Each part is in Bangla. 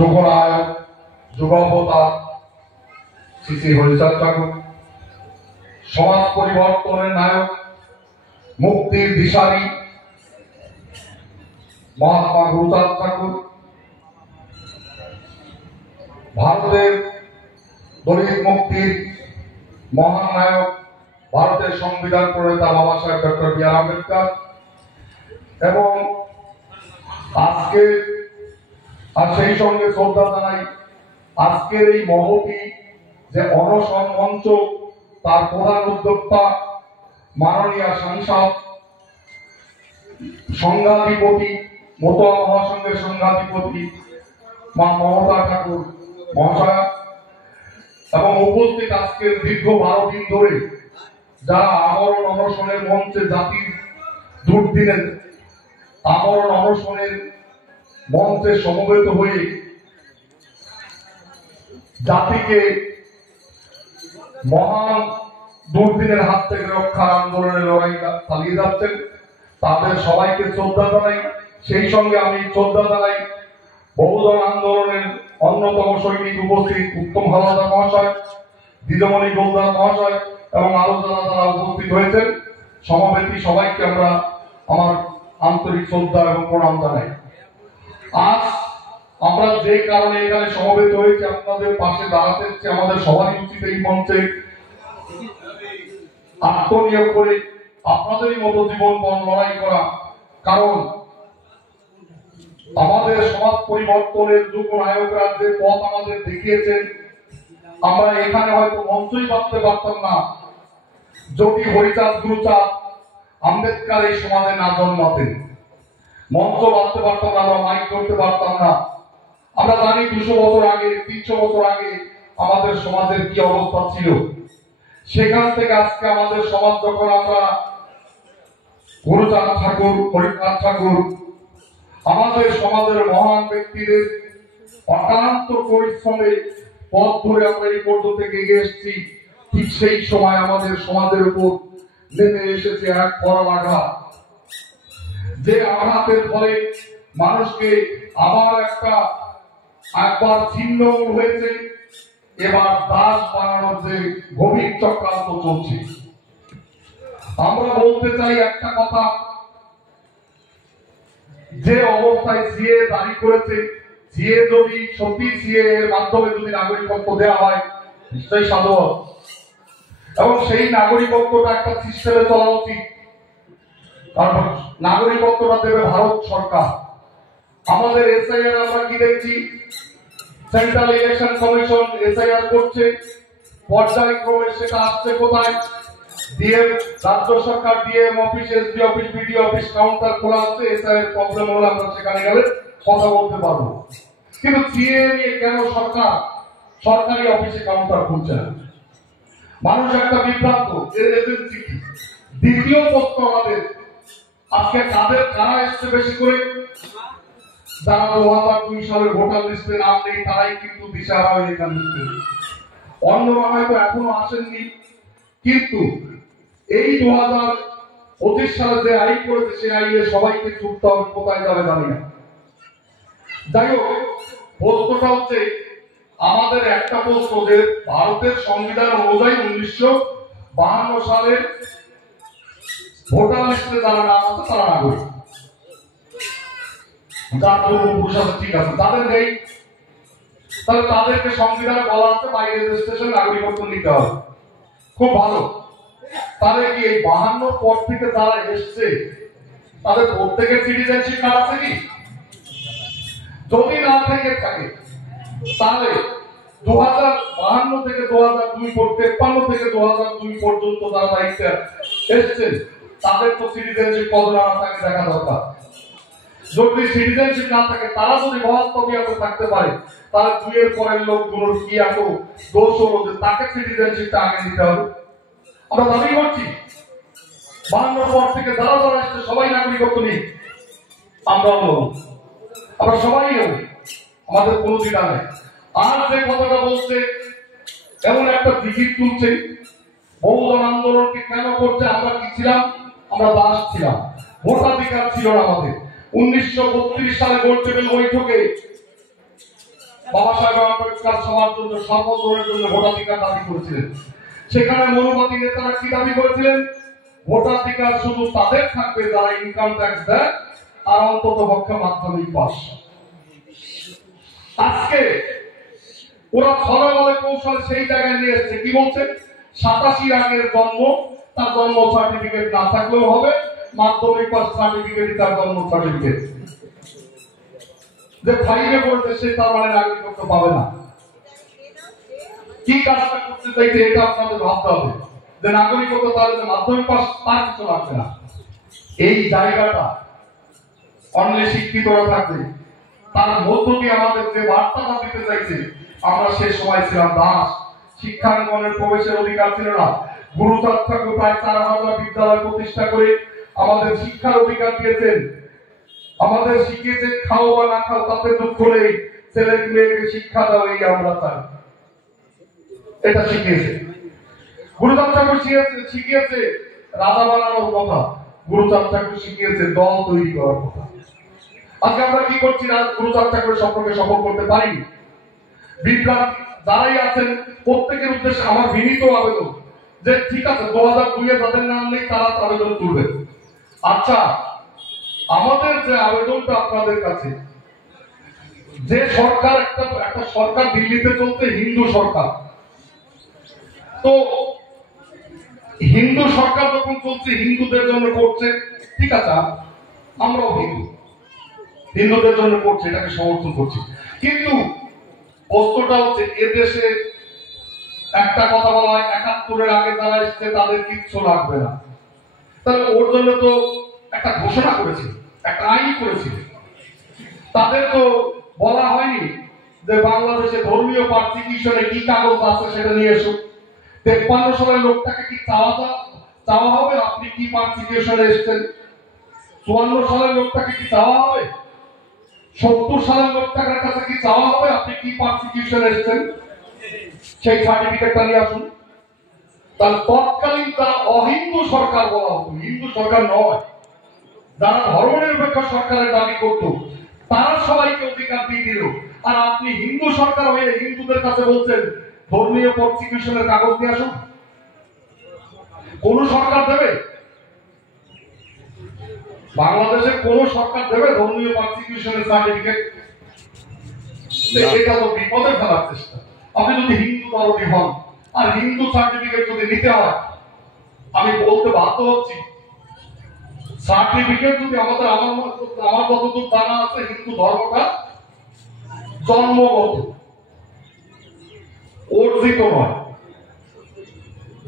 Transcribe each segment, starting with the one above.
যুগনায়ক যুগাবতার শ্রী শ্রী হরিচাঁদ ঠাকুর, সমাজ পরিবর্তনের নায়ক, মুক্তির দিশারি মহাত্মা গুরুচাঁদ ঠাকুর, ভারতের দলিত মুক্তির মহান নায়ক, ভারতের সংবিধান প্রণেতা বাবা সাহেব ডক্টর বি আর আম্বেদকর, এবং আজকে আর সেই সঙ্গে শ্রদ্ধা জানাই আজকের এই মহতি যে অনশন মঞ্চ, তার প্রধান উদ্যোক্তা মাননীয় সাংসদ সংঘাধিপতি মতুয়া মহাসংঘের সংঘাধিপতি মা মমতা ঠাকুর মহাশয়া, এবং উপস্থিত আজকের দীর্ঘ 12 দিন ধরে যারা আমরণ অনশনের মঞ্চে জাতির দুর্দিনের আমরণ অনশনের মঞ্চে সমবেত হয়ে জাতিকে মহান দুর্দিনের হাত থেকে রক্ষার আন্দোলনের লড়াই চালিয়ে যাচ্ছেন, তাদের সবাইকে শ্রদ্ধা জানাই। সেই সঙ্গে আমি শ্রদ্ধা জানাই বহুজন আন্দোলনের অন্যতম সৈনিক উপস্থিত উত্তম হাওলাদার মহাশয়, দিদিমণি গোলদার মহাশয় এবং আরো যারা উপস্থিত হয়েছেন, সমাবেতী সবাইকে আমার আন্তরিক শ্রদ্ধা এবং প্রণাম জানাই। আজ আমরা যে কারণে এখানে সমবেত হয়েছি, আপনাদের পাশে দাঁড়াতে আমাদের সবারই উচিত এই মঞ্চে আত্মনিয়োগ করে আপনাদেরই মতো জীবনপণ লড়াই করা। কারণ আমাদের সমাজ পরিবর্তনের যুগ নায়করা যে পথ আমাদের দেখিয়েছেন, আমরা এখানে হয়তো মঞ্চই ভাবতে পারতাম না যদি হরিচাঁদ গুরুচাঁদ আম্বেদকর এই সমাজে না জন্মাতেন। মঞ্চ ভাবতে পারতাম না, আমরা মাইক করতে পারতাম না। আমরা জানি 200 বছর আগে 300 বছর আগে আমাদের সমাজের কি অবস্থা ছিল। সেখান থেকে আজকে আমাদের সমাজ যখন আমরা গুরুচাঁদ ঠাকুর, হরিচাঁদ ঠাকুর, আমাদের সমাজের মহান ব্যক্তিদের অক্লান্ত পরিশ্রমে পথ ধরে আমরা এই পর্যন্ত এগিয়ে এসেছি, ঠিক সেই সময় আমাদের সমাজের উপর নেমে এসেছে এক কড়া আঘাত, যে আঘাতের ফলে মানুষকে একবার ছিন্ন হয়েছে, এবার দাস বানানোর যে গভীর চক্রান্ত চলছে। আমরা বলতে চাই একটা কথা, যে অবস্থায় সিএ দাঁড়ি করেছে, সিএ যদি সত্যি সিএ এর মাধ্যমে যদি নাগরিকত্ব দেওয়া হয় নিশ্চয়ই সাধুবাদ, এবং সেই নাগরিকত্বটা একটা সিস্টেমে চলা উচিত। কারণ নাগরিকত্বটা দেবে ভারত সরকার। আমাদের এসআইআর আমরা কি দেখছি, সেন্ট্রাল ইলেকশন কমিশন এসআইআর করছে, পর্যায়ক্রমে সেটা আসছে কোথায়, ডিএম রাজ্য সরকার DM office, SP office, BDO office counter খোলা আছে। এসআইআর প্রবলেম হলে আমরা সেখানে গেলে কথা বলতে পারবো, কিন্তু সিএ নিয়ে কেন সরকার সরকারি অফিসে কাউন্টার খুলছে না? মানুষ একটা বিভ্রান্ত, এর এজেন্সি কি? দ্বিতীয় প্রশ্ন আমাদের, আজকে কারা এসছে বেশি করে? যারা 2002 সালের ভোটার লিস্টে নাম নেই তারাই কিন্তু দিশাহারা হয়ে এখানে এসছে। অন্যরা হয়তো এখনো আসেননি, কিন্তু এই 2025 সালে যে আইন করেছে সেই আইনে সবাইকে ছুটতে হবে, কোথায় যাবে জানি না। যাই হোক, প্রশ্নটা হচ্ছে আমাদের একটা প্রশ্ন, যে ভারতের সংবিধান অনুযায়ী 1952 সালের ভোটার লিস্টে যারা নাম আছে তারা নাগরিক, যার পূর্বপুরুষ আছে, ঠিক আছে, তাদের নেই, তাহলে তাদেরকে সংবিধানে বলা আছে বাই রেজিস্ট্রেশন নাগরিকত্ব নিতে হবে। খুব ভালো। তাহলে কি এই 52 পর থেকে যারা এসছে তাদের প্রত্যেকের সিটিজেনশিপ কার্ড আছে কি? যদি না থেকে থাকে তাহলে 2052 থেকে 2002 53 থেকে 2002 পর্যন্ত যারা দায়িত্বে এসছেন তাদের তো সিটিজেনশিপ কত না থাকে দেখা দরকার। যদি সিটিজেনশিপ না থাকে, তারা যদি মহাত্মবিয়াতে থাকতে পারে, তাহলে 2 এর পরের লোকগুলোর কি এত দোষ হলো যে তাকে সিটিজেনশিপটা আগে দিতে হবে? আমরা দাবি করছি 52 পর থেকে যারা এসছে সবাই নাগরিকত্ব নিই, আমরা সবাই নেব, আমাদের কোনো দ্বিধা নেই। আর যে কথাটা বলছে এমন একটা জিকির তুলছে, বহুজন আন্দোলনকে কেন করছে? আমরা কি ছিলাম? আমরা দাস ছিলাম, ভোটাধিকার ছিল না আমাদের। 1932 সালে গোলটেবিল বৈঠকে বাবা সাহেব আম্বেদকর সবার জন্য সর্বধর্মের জন্য ভোটাধিকার দাবি করেছিলেন। সেখানে মৌলবাদী নেতারা কি দাবি করেছিলেন? ভোটাধিকার শুধু তাদের থাকবে যারা ইনকাম ট্যাক্স দেয় আর অন্তত পক্ষে মাধ্যমিক পাস। আজকে ওরা ছলে বলে কৌশল সেই জায়গায় নিয়ে এসছে, কি বলছে? 87 আগের জন্ম, তার জন্ম সার্টিফিকেট না থাকলেও হবে, মাধ্যমিক পাস সার্টিফিকেট তার জন্ম সার্টিফিকেট। যে ফাইলে পড়ছে সে তার মানে নাগরিকত্ব পাবে না। কি কাজটা করতে চাইছে এটা আপনাদের ভাবতে হবে, যে নাগরিকত্ব তাহলে মাধ্যমিক পাস তার কিছু লাগবে না। এই জায়গাটা অন্যে শিক্ষিতরা থাকবে, তার মধ্য দিয়ে আমাদের যে বার্তাটা দিতে চাইছে, আমরা সে সময় ছিলাম দাস, শিক্ষাঙ্গনের প্রবেশের অধিকার ছিল না। গুরু ঠাকুর প্রায় 4000 বিদ্যালয় প্রতিষ্ঠা করে আমাদের শিক্ষার অধিকার দিয়েছেন, আমাদের শিখিয়েছেন খাও বা না খাও তাতে দুঃখ নেই, ছেলে মেয়েকে শিক্ষা দাও এই আমরা চাই, এটা শিখিয়েছে। গুরুচাঁদ ঠাকুর শিখিয়েছে রাজা বানানোর কথা, গুরুচাঁদ ঠাকুর শিখিয়েছে দল তৈরি করার কথা। আজকে আমরা কি করছি না, গুরুচাঁদ ঠাকুরের সম্পর্কে সফল করতে পারি। বিপ্লব যারাই আছেন প্রত্যেকের উদ্দেশ্যে আমার বিনীত আবেদন যে ঠিক আছে 2002 যাদের নাম নেই তারা আবেদন তুলবে। আচ্ছা, আমাদের যে আবেদনটা আপনাদের কাছে, যে সরকার একটা সরকার দিল্লিতে চলছে হিন্দু সরকার, তো হিন্দু সরকার যখন চলছে হিন্দুদের জন্য করছে, ঠিক আছে আমরাও হিন্দুদের জন্য করছে, এটাকে সমর্থন করছি। কিন্তু প্রশ্নটা হচ্ছে এদেশে একটা কথা বলা হয় 71-এর আগে যারা এসছে তাদের কিচ্ছু লাগবে না, তাহলে ওর জন্য তো একটা ঘোষণা করেছে, একটা আইন করেছে, তাদের তো বলা হয়নি যে বাংলাদেশে ধর্মীয় পারসিকিউশনে কি কাগজ আছে সেটা নিয়ে এসো। 53 সালের লোকটাকে কি চাওয়া হবে আপনি কি পারসিকিউশনে এসেছেন? 54 সালের লোকটাকে কি চাওয়া হবে? 70 সালের লোকটার কাছে কি চাওয়া হবে আপনি কি পারসিকিউশনে এসেছেন? সেই সার্টিফিকেটটা নিয়ে আসুন। তাহলে তৎকালীন তারা অহিন্দু সরকার বলা হতো, হিন্দু সরকার নয়, যারা ধর্মনিরপেক্ষ সরকারের দাবি করত তারা সবাইকে অধিকার দিয়ে দিল। আর আপনি হিন্দু সরকার হয়ে হিন্দুদের কাছে বলছেন ধর্মীয় পারসিকিউশনের কাগজ দিয়ে আসুন। কোন সরকার দেবে? বাংলাদেশে কোন সরকার দেবে ধর্মীয় পারসিকিউশনের সার্টিফিকেট? এটা তো বিপদে ফেলার চেষ্টা। আপনি যদি হিন্দু দরদি হন আর হিন্দু সার্টিফিকেট যদি নিতে হয়, আমি বলতে বাধ্য হচ্ছি সার্টিফিকেট যদি আমার যতদূর জানা আছে হিন্দু ধর্মটা জন্মগত, অর্জিত নয়,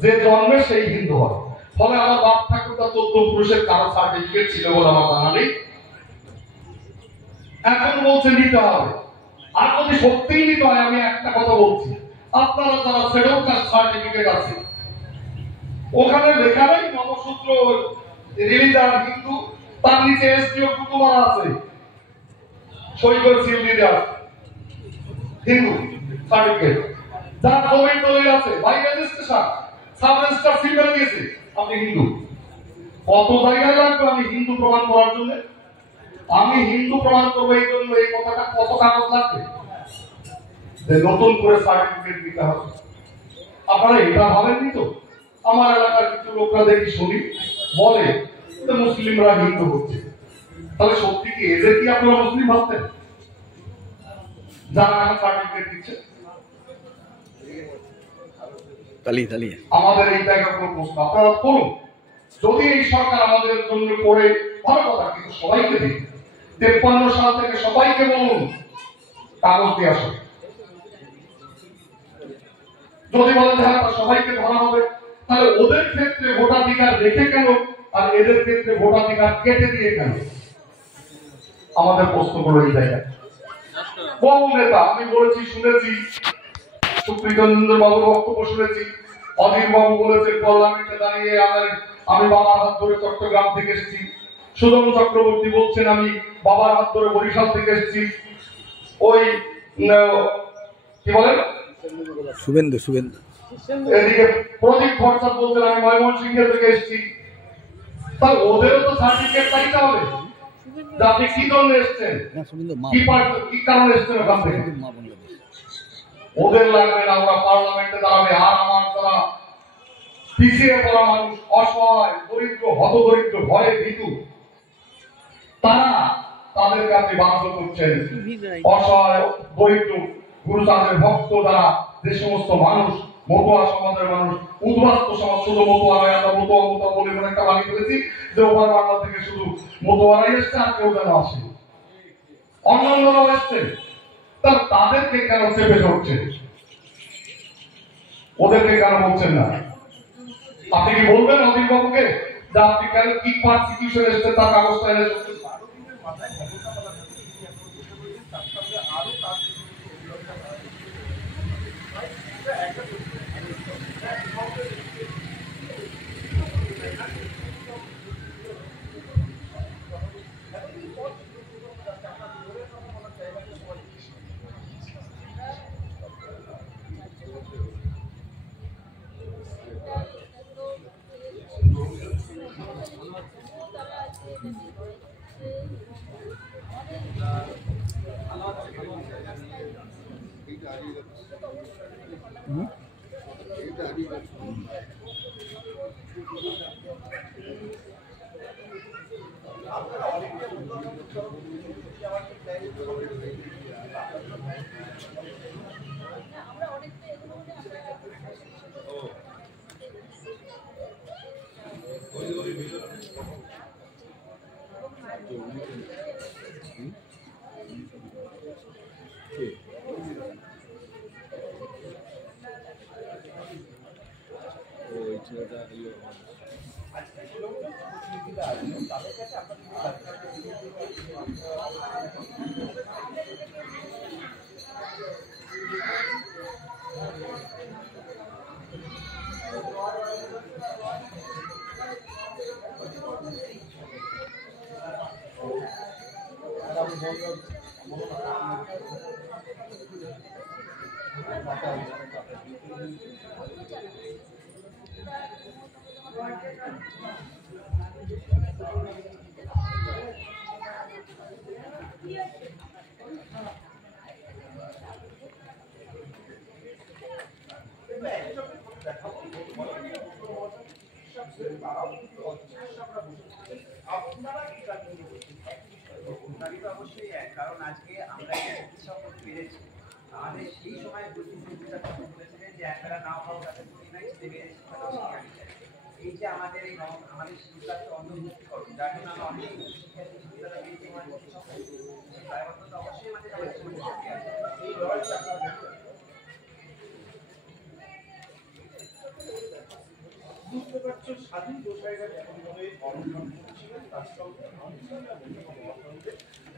যে জন্মে সেই হিন্দু হয়। ফলে আমার বাপ ঠাকুরটা 14 পুরুষের কারো সার্টিফিকেট ছিল বলে আমার জানা নেই, এখন বলছে নিতে হবে। আর যদি সত্যিই নিতে হয়, আমি একটা কথা বলছি, আপনারা যারা সেডল কাস্ট সার্টিফিকেট আছে ওখানে লেখা নেই নবসূত্র রিলিজার হিন্দু, তার নিচে এসডিও কুতুমারা আছে, সই করে সিল দিয়ে আছে হিন্দু সার্টিফিকেট। যার জমির দলিল আছে by registration sub registrar seal করে দিয়েছে আপনি হিন্দু। কত জায়গায় লাগবে আমি হিন্দু প্রমাণ করার জন্য? আমি হিন্দু প্রমাণ করবো এই জন্য এই কথাটা কত কাগজ লাগবে যে নতুন করে সার্টিফিকেট দিতে হবে? আপনারা এটা ভাবেননি তো? আমার এলাকার কিছু লোকরা দেখি শুনি বলে যে মুসলিমরা হিন্দু হচ্ছে, তাহলে সত্যি কি এদের কি আপনারা মুসলিম ভাবতেন যারা এখন সার্টিফিকেট দিচ্ছে? আমাদের এই জায়গার কোন প্রশ্ন আপনারা করুন। যদি এই সরকার আমাদের জন্য করে ভালো কথা, কিন্তু সবাইকে দিন। 53 সাল থেকে সবাইকে বলুন কাগজ দিয়ে আসুন। যদি বলেন হ্যাঁ সবাইকে ধরা হবে, তাহলে ওদের ক্ষেত্রে ভোটাধিকার রেখে কেন আর এদের ক্ষেত্রে ভোটাধিকার কেটে দিয়ে কেন? আমাদের প্রশ্নগুলো এই জায়গায়। বহু নেতা আমি বলেছি, শুনেছি, সুপ্রিয়চন্দ্র বাবুর বক্তব্য শুনেছি, অধীর বাবু বলেছেন পার্লামেন্টে দাঁড়িয়ে আমি বাবার হাত ধরে চট্টগ্রাম থেকে এসেছি, সুদম চক্রবর্তী বলছেন আমি বাবার হাত ধরে বরিশাল থেকে এসেছি, ওই কি বলেন শুভেন্দু এদিকে প্রদীপ ভট্টাচার্য বলছেন আমি ময়মনসিংহ থেকে এসেছি। তাহলে ওদেরও তো সার্টিফিকেট চাইতে হবে আপনি কি জন্য এসছেন, কি কারণে এসছেন ওখান থেকে। ওদের লাগবে না, ওরা পার্লামেন্টে দাঁড়াবে। আর আমার যারা পিছিয়ে পড়া মানুষ, অসহায়, দরিদ্র, হতদরিদ্র, ভয়ে ভীতু, তারা তাদেরকে আপনি বাধ্য করছেন। অসহায়, দরিদ্র, গুরুচাঁদের ভক্ত যারা, যে সমস্ত মানুষ, মতুয়া সমাজের মানুষ, উদ্বাস্ত সমাজ, শুধু মতুয়া নয়, আমরা মতুয়া মতুয়া বলে মনে একটা বাণী করেছি যে ওপার বাংলা থেকে শুধু মতুয়ারাই এসছে, আর কেউ যেন আসে, অন্যান্যরাও এসছে। তাদেরকে কেন চেপে ধরছে? ওদেরকে কেন বলছেন না? আপনি কি বলবেন অধীর বাবুকে যে আপনি কেন কি পারসিকিউশন এসছে তার কাগজটা এনে অবশ্যই এক, কারণ আজকে আমরা চিকিৎসা করতে পেরেছি। আমাদের সেই সময় বলেছিলেন যে একটা নাও খাও তাতে নাই দেবে, এই যে আমাদের এই আমাদের শিক্ষাকে অন্তর্ভুক্তিকরণ, যার জন্য আমরা অনেক শিক্ষার্থী শিক্ষিকারা পেয়েছি, মানে দায়বদ্ধতা অবশ্যই আমাদের এই লড়াইটা বুঝতে পারছো। স্বাধীন গোসাইরা যেমনভাবে অবলম্বন করছিলেন, তার সঙ্গে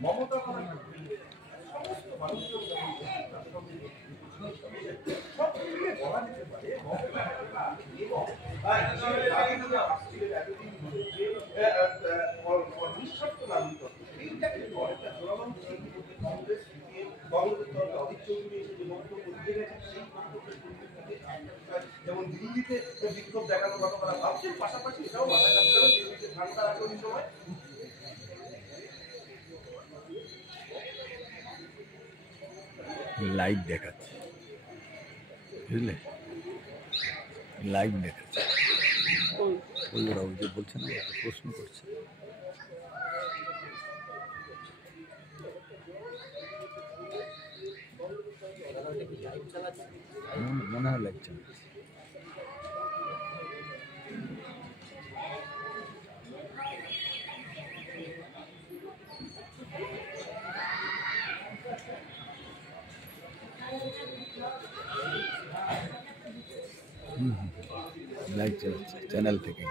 মমতা সমস্ত মানুষজন তার সঙ্গে সব মিলিয়ে বলা যেতে পারে নিঃশর্ত নাগরিকত্ব এইটাকে একটা জোরামান কংগ্রেস থেকে কংগ্রেস অধীর চৌধুরী এসে যে বক্তব্য দিয়ে গেছে, সেই বক্তব্যের যেমন দিল্লিতে বিক্ষোভ দেখানোর কথা তারা ভাবছেন, পাশাপাশি এটাও মাথায় রাখতে হবে দিল্লিতে ঠান্ডা রাখার সময় লাইভ দেখাচ্ছে, বুঝলে, লাইভ দেখাচ্ছে। ওই ওরা ওই যে বলছে না, প্রশ্ন করছে। মনে হয় লাইভ চালাচ্ছে। লাইভ চালাচ্ছে চ্যানেল থেকে।